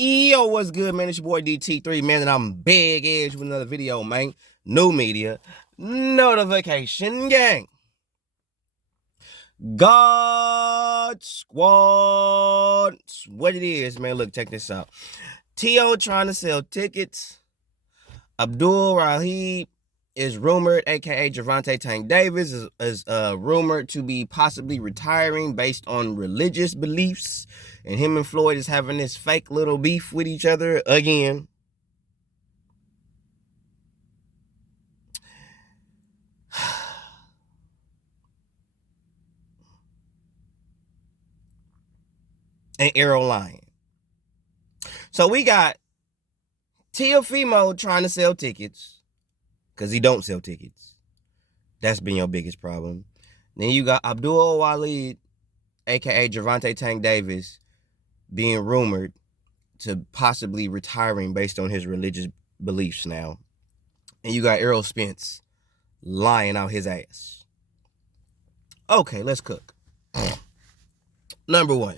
Yo, what's good, man? It's your boy DT3, man, and I'm Big Edge with another video, man. New media, notification gang. God Squad. What it is, man. Look, check this out. T.O. trying to sell tickets. Abdul Wahid is rumored, aka Gervonta Tank Davis, is rumored to be possibly retiring based on religious beliefs. And him and Floyd is having this fake little beef with each other again. And Errol lying. So we got Teofimo trying to sell tickets because he don't sell tickets. That's been your biggest problem. Then you got Abdul Wahid, aka Gervonta Tank Davis, being rumored to possibly retiring based on his religious beliefs now. And you got Errol Spence lying out his ass. Okay, let's cook. Number one,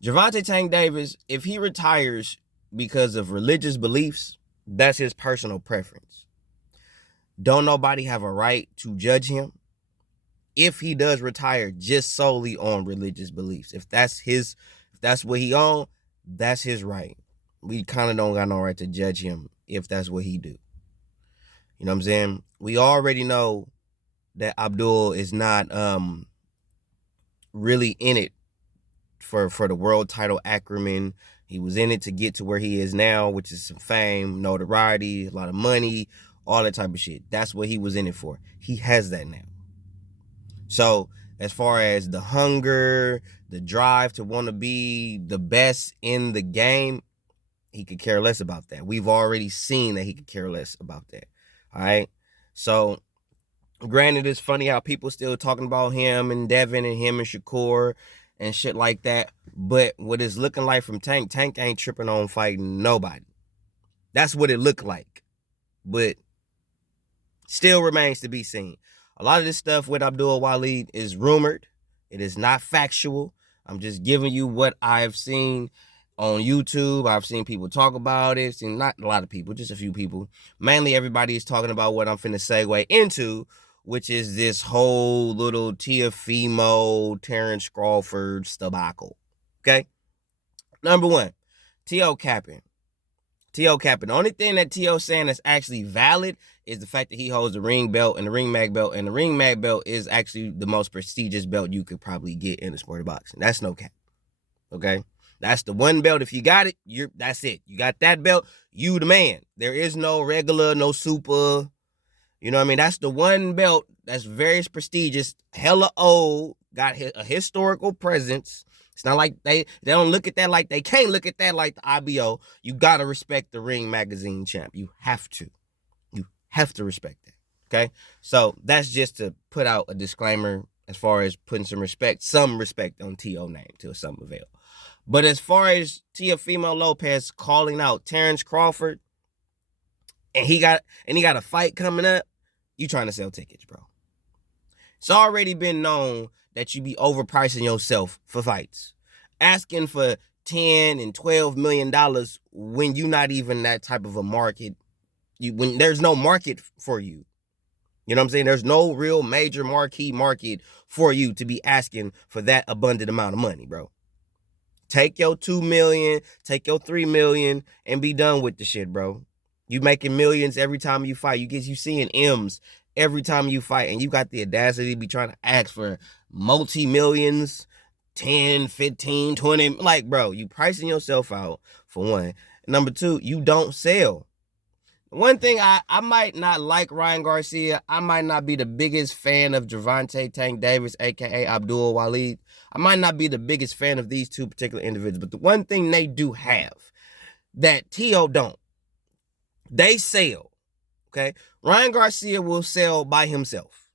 Gervonta Tank Davis, if he retires because of religious beliefs, that's his personal preference. Don't nobody have a right to judge him if he does retire just solely on religious beliefs. If that's what he on, that's his right. We kind of don't got no right to judge him if that's what he do. You know what I'm saying? We already know that Abdul is not really in it for the world title acumen. He was in it to get to where he is now, which is some fame, notoriety, a lot of money, all that type of shit. That's what he was in it for. He has that now. So as far as the hunger, the drive to want to be the best in the game, he could care less about that. We've already seen that he could care less about that. All right. So granted, it's funny how people still talking about him and Devin and him and Shakur and shit like that. But what it's looking like from Tank ain't tripping on fighting nobody. That's what it looked like. But still remains to be seen. A lot of this stuff with Abdul Wahid is rumored. It is not factual. I'm just giving you what I've seen on YouTube. I've seen people talk about it. Seen not a lot of people, just a few people. Mainly everybody is talking about what I'm finna segue into, which is this whole little Teofimo, Terrence Crawford debacle. Okay? Number one, T.O. capping. T.O. capping. The only thing that T.O. saying that's actually valid is the fact that he holds the ring belt and the ring mag belt. And the ring mag belt is actually the most prestigious belt you could probably get in the sport of boxing. That's no cap. Okay? That's the one belt. If you got it, that's it. You got that belt, you the man. There is no regular, no super. You know what I mean? That's the one belt that's very prestigious, hella old, got a historical presence. It's not like they don't look at that like they can't look at that like the IBO. You got to respect the Ring Magazine champ. You have to. You have to respect that. Okay? So that's just to put out a disclaimer as far as putting some respect on T.O. name to some avail. But as far as Teofimo Lopez calling out Terrence Crawford, and he got a fight coming up, you trying to sell tickets, bro. It's already been known that you be overpricing yourself for fights. Asking for $10 and $12 million when you're not even that type of a market. When there's no market for you. You know what I'm saying? There's no real major marquee market for you to be asking for that abundant amount of money, bro. Take your $2 million, take your $3 million, and be done with the shit, bro. You making millions every time you fight. You seeing M's every time you fight, and you got the audacity to be trying to ask for multi-millions, 10, 15, 20. Like, bro, you pricing yourself out, for one. Number two, you don't sell. One thing, I might not like Ryan Garcia. I might not be the biggest fan of Gervonta Tank Davis, a.k.a. Abdul Wahid. I might not be the biggest fan of these two particular individuals. But the one thing they do have that T.O. don't, they sell. Okay? Ryan Garcia will sell by himself.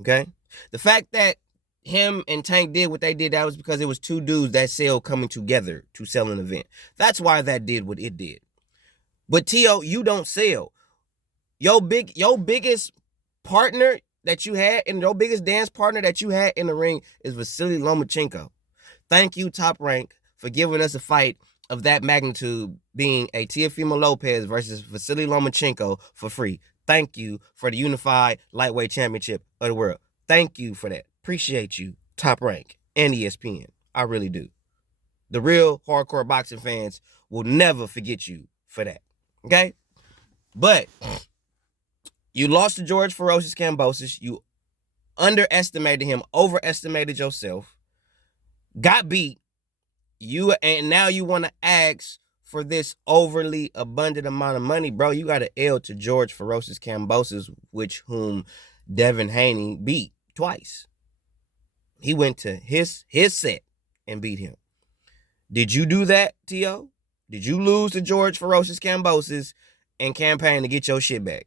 Okay? The fact that him and Tank did what they did, that was because it was two dudes that sell coming together to sell an event. That's why that did what it did. But T.O., you don't sell. Your biggest partner that you had, and your biggest dance partner that you had in the ring is Vasily Lomachenko. Thank you, Top Rank, for giving us a fight of that magnitude, being a Teofimo Lopez versus Vasily Lomachenko for free. Thank you for the unified lightweight championship of the world. Thank you for that. Appreciate you, Top Rank and ESPN. I really do. The real hardcore boxing fans will never forget you for that. Okay? But you lost to George Ferocious Kambosos. You underestimated him, overestimated yourself, got beat. And now you want to ask for this overly abundant amount of money, bro. You got an L to George Ferocious Kambosos, whom Devin Haney beat twice. He went to his set and beat him. Did you do that, T.O.? Did you lose to George Ferocious Kambosos and campaign to get your shit back?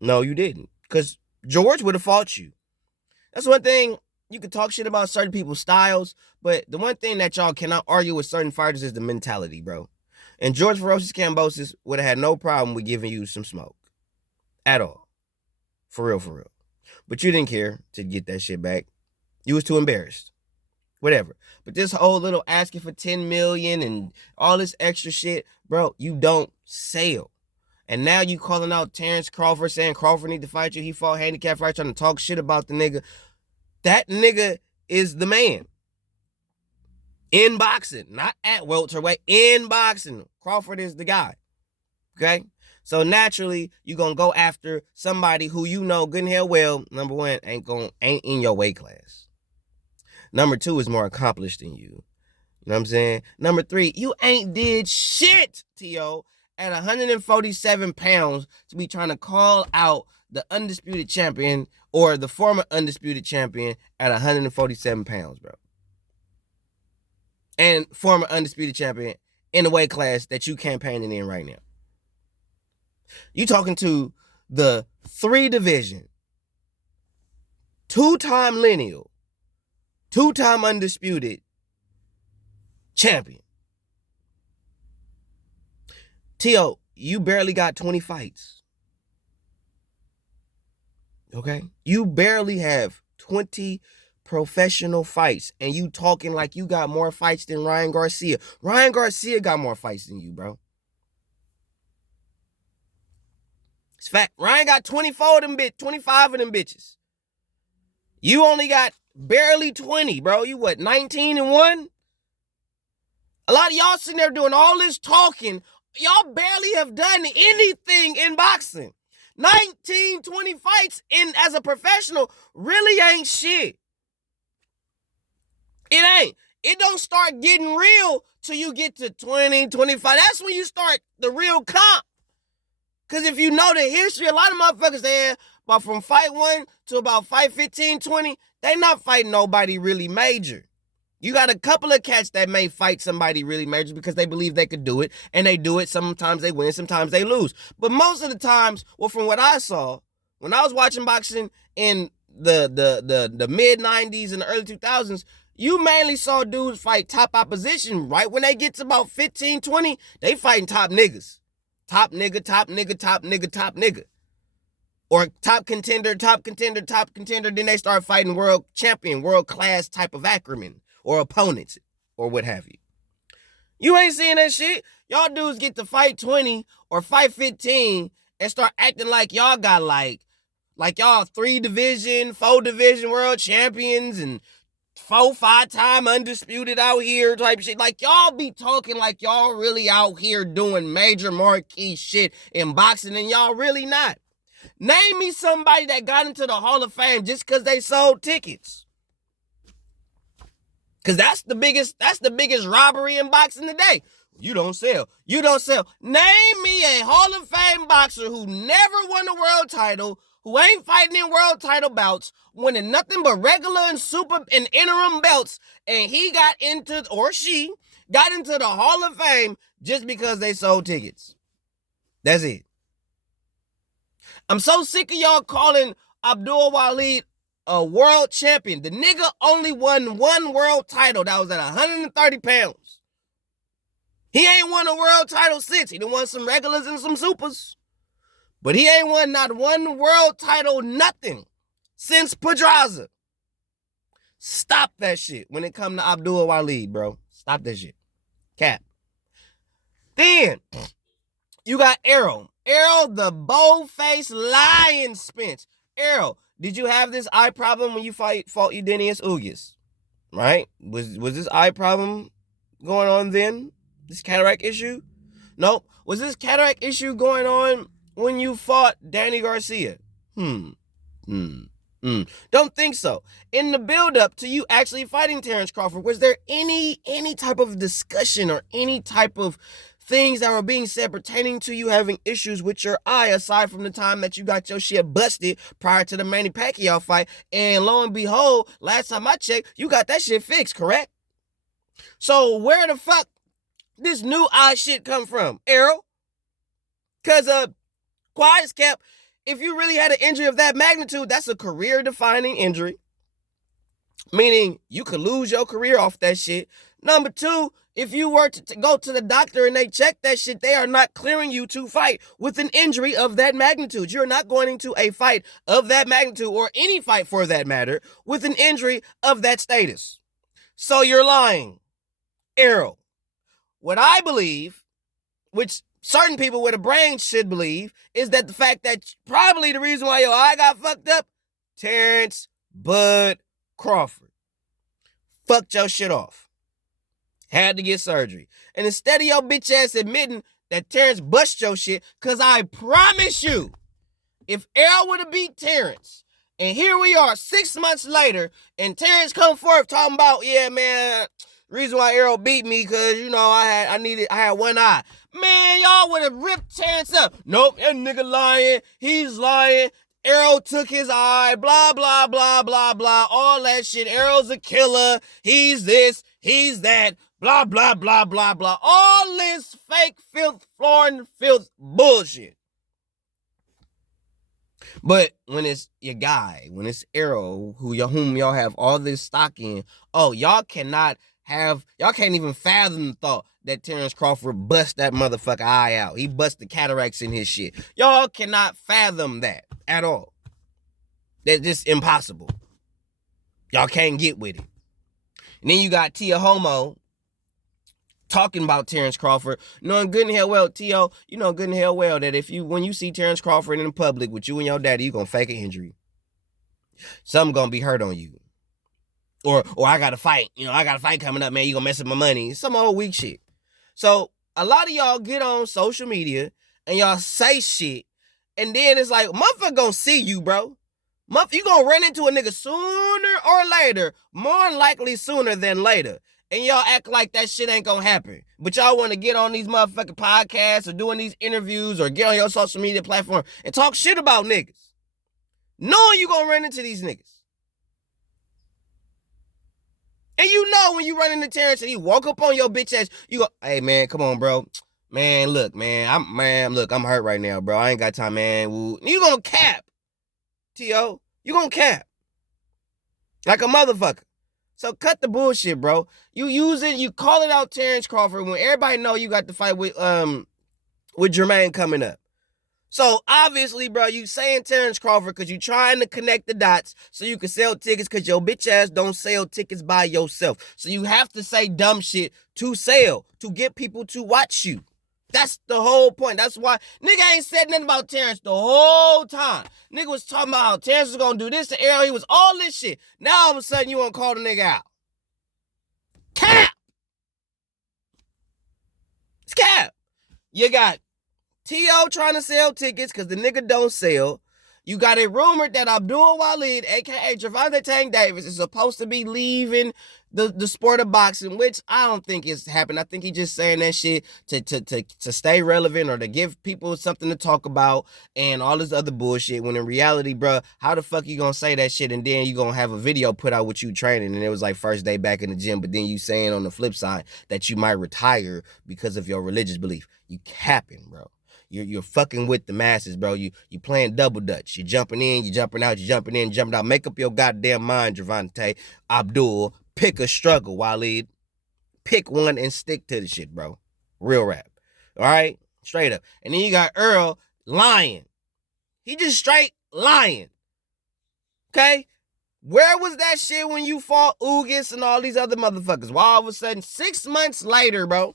No, you didn't. Because George would have fought you. That's one thing. You can talk shit about certain people's styles, but the one thing that y'all cannot argue with certain fighters is the mentality, bro. And George Ferocious Kambosos would have had no problem with giving you some smoke. At all. For real, for real. But you didn't care to get that shit back. You was too embarrassed. Whatever. But this whole little asking for $10 million and all this extra shit, bro, you don't sell. And now you calling out Terrence Crawford, saying Crawford need to fight you. He fought handicap fight, trying to talk shit about the nigga. That nigga is the man. In boxing. Not at welterweight. In boxing. Crawford is the guy. Okay? So naturally, you're going to go after somebody who you know good and hell well, number one, ain't in your weight class. Number two is more accomplished than you. You know what I'm saying? Number three, you ain't did shit, T.O., at 147 pounds to be trying to call out the undisputed champion or the former undisputed champion at 147 pounds, bro. And former undisputed champion in the weight class that you campaigning in right now. You talking to the 3-division, 2-time lineal, 2-time undisputed champion. T.O., you barely got 20 fights. Okay? You barely have 20 professional fights, and you talking like you got more fights than Ryan Garcia. Ryan Garcia got more fights than you, bro. It's fact. Ryan got 24 of them 25 of them bitches. You only got barely 20, bro. You what, 19-1? A lot of y'all sitting there doing all this talking. Y'all barely have done anything in boxing. 19, 20 fights as a professional really ain't shit. It ain't. It don't start getting real till you get to 20, 25. That's when you start the real comp. Because if you know the history, a lot of motherfuckers there, but from fight 1 to about fight 15, 20, they not fighting nobody really major. You got a couple of cats that may fight somebody really major because they believe they could do it, and they do it. Sometimes they win, sometimes they lose. But most of the times, well, from what I saw, when I was watching boxing in the mid-90s and the early 2000s, you mainly saw dudes fight top opposition. Right when they get to about 15, 20, they fighting top niggas. Top nigga, top nigga, top nigga, top nigga. Or top contender, top contender, top contender. Then they start fighting world champion, world class type of acronym or opponents or what have you. You ain't seeing that shit. Y'all dudes get to fight 20 or fight 15 and start acting like y'all got like y'all 3-division, 4-division world champions and 4-5-time undisputed out here type shit. Like y'all be talking like y'all really out here doing major marquee shit in boxing and y'all really not. Name me somebody that got into the Hall of Fame just because they sold tickets. Because that's the biggest robbery in boxing today. You don't sell. You don't sell. Name me a Hall of Fame boxer who never won a world title, who ain't fighting in world title bouts, winning nothing but regular and super and interim belts, and he got into, or she got into the Hall of Fame just because they sold tickets. That's it. I'm so sick of y'all calling Abdul Wahid a world champion. The nigga only won one world title that was at 130 pounds. He ain't won a world title since. He done won some regulars and some supers. But he ain't won not one world title, nothing, since Pedraza. Stop that shit when it come to Abdul Wahid, bro. Stop that shit. Cap. Then you got Errol. Errol, the bold-faced lion Spence. Errol, did you have this eye problem when you fought Eudenius Ugas? Right? Was this eye problem going on then? This cataract issue? Nope. Was this cataract issue going on when you fought Danny Garcia? Don't think so. In the build-up to you actually fighting Terrence Crawford, was there any type of discussion or any type of things that were being said pertaining to you having issues with your eye, aside from the time that you got your shit busted prior to the Manny Pacquiao fight? And lo and behold, last time I checked, you got that shit fixed, correct? So where the fuck this new eye shit come from, Errol? Because quiet cap, if you really had an injury of that magnitude, that's a career-defining injury, meaning you could lose your career off that shit. Number two, if you were to go to the doctor and they check that shit, they are not clearing you to fight with an injury of that magnitude. You're not going into a fight of that magnitude, or any fight for that matter, with an injury of that status. So you're lying, Errol. What I believe, which certain people with a brain should believe, is that the fact that probably the reason why your eye got fucked up, Terrence Bud Crawford fucked your shit off. Had to get surgery. And instead of your bitch ass admitting that Terrence bust your shit, because I promise you, if Errol would have beat Terrence, and here we are 6 months later, and Terrence come forth talking about, yeah, man, reason why Errol beat me, because, you know, I had one eye. Man, y'all would have ripped Terrence up. Nope, that nigga lying. He's lying. Errol took his eye. Blah, blah, blah, blah, blah. All that shit. Errol's a killer. He's this. He's that. Blah, blah, blah, blah, blah. All this fake filth, flooring filth bullshit. But when it's your guy, when it's Errol, whom y'all have all this stock in, y'all can't even fathom the thought that Terrence Crawford bust that motherfucker eye out. He bust the cataracts in his shit. Y'all cannot fathom that at all. That's just impossible. Y'all can't get with it. And then you got Teofimo talking about Terrence Crawford, knowing good and hell well, Teo, you know good and hell well that when you see Terrence Crawford in public with you and your daddy, you gonna fake an injury. Something gonna be hurt on you. Or I got to fight. I got a fight coming up, man. You gonna mess up my money. Some old weak shit. So a lot of y'all get on social media and y'all say shit, and then it's like, motherfucker gonna see you, bro. You gonna run into a nigga sooner or later, more likely sooner than later. And y'all act like that shit ain't gonna happen. But y'all want to get on these motherfucking podcasts or doing these interviews or get on your social media platform and talk shit about niggas, knowing you gonna run into these niggas. And you know when you run into Terrence and he walk up on your bitch ass, you go, hey man, come on, bro. Man, look, man, I'm hurt right now, bro. I ain't got time, man. You gonna cap, T.O. You gonna cap. Like a motherfucker. So cut the bullshit, bro. You call it out Terrence Crawford when everybody know you got the fight with Jermaine coming up. So obviously, bro, you saying Terrence Crawford because you trying to connect the dots so you can sell tickets, because your bitch ass don't sell tickets by yourself. So you have to say dumb shit to sell, to get people to watch you. That's the whole point. That's why nigga ain't said nothing about Terrence the whole time. Nigga was talking about how Terrence was gonna do this to Errol. He was all this shit. Now all of a sudden you want to call the nigga out. Cap! It's cap. You got T.O. trying to sell tickets because the nigga don't sell. You got it rumored that Abdul Wahid, a.k.a. Gervonta Tank Davis, is supposed to be leaving the sport of boxing, which I don't think is happening. I think he's just saying that shit to stay relevant or to give people something to talk about and all this other bullshit, when in reality, bro, how the fuck you gonna say that shit and then you gonna have a video put out with you training and it was like first day back in the gym, but then you saying on the flip side that you might retire because of your religious belief? You capping, bro. You're fucking with the masses, bro. You playing double dutch. You're jumping in, you're jumping out, you're jumping in, jumping out. Make up your goddamn mind, Gervonta. Abdul, pick a struggle, Wahid. Pick one and stick to the shit, bro. Real rap. All right? Straight up. And then you got Errol lying. He just straight lying. Okay? Where was that shit when you fought Ugas and all these other motherfuckers? Why all of a sudden, 6 months later, bro?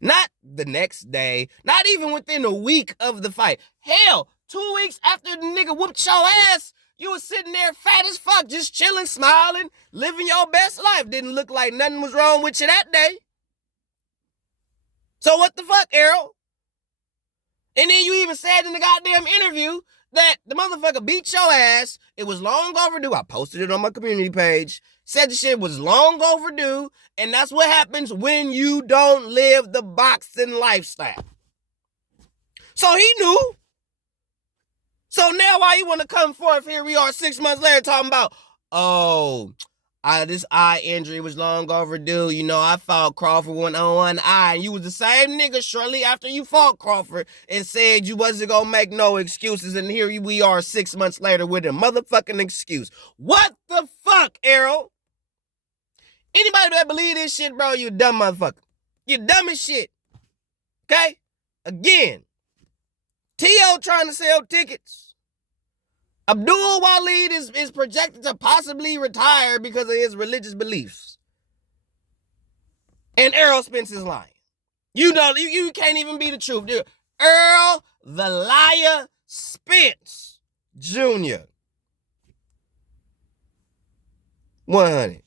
Not the next day, not even within a week of the fight. Hell, 2 weeks after the nigga whooped your ass, you was sitting there fat as fuck, just chilling, smiling, living your best life. Didn't look like nothing was wrong with you that day. So what the fuck, Errol? And then you even said in the goddamn interview that the motherfucker beat your ass. It was long overdue. I posted it on my community page. Said the shit was long overdue. And that's what happens when you don't live the boxing lifestyle. So he knew. So now why you want to come forth, here we are 6 months later talking about, this eye injury was long overdue. You know, I fought Crawford with one eye. And you was the same nigga shortly after you fought Crawford and said you wasn't going to make no excuses. And here we are 6 months later with a motherfucking excuse. What the fuck, Errol? Anybody that believe this shit, bro, you dumb motherfucker. You dumb as shit. Okay? Again, T.O. trying to sell tickets. Abdul Wahid is projected to possibly retire because of his religious beliefs. And Errol Spence is lying. You can't even be the truth, dude. Errol the liar Spence Jr. 100.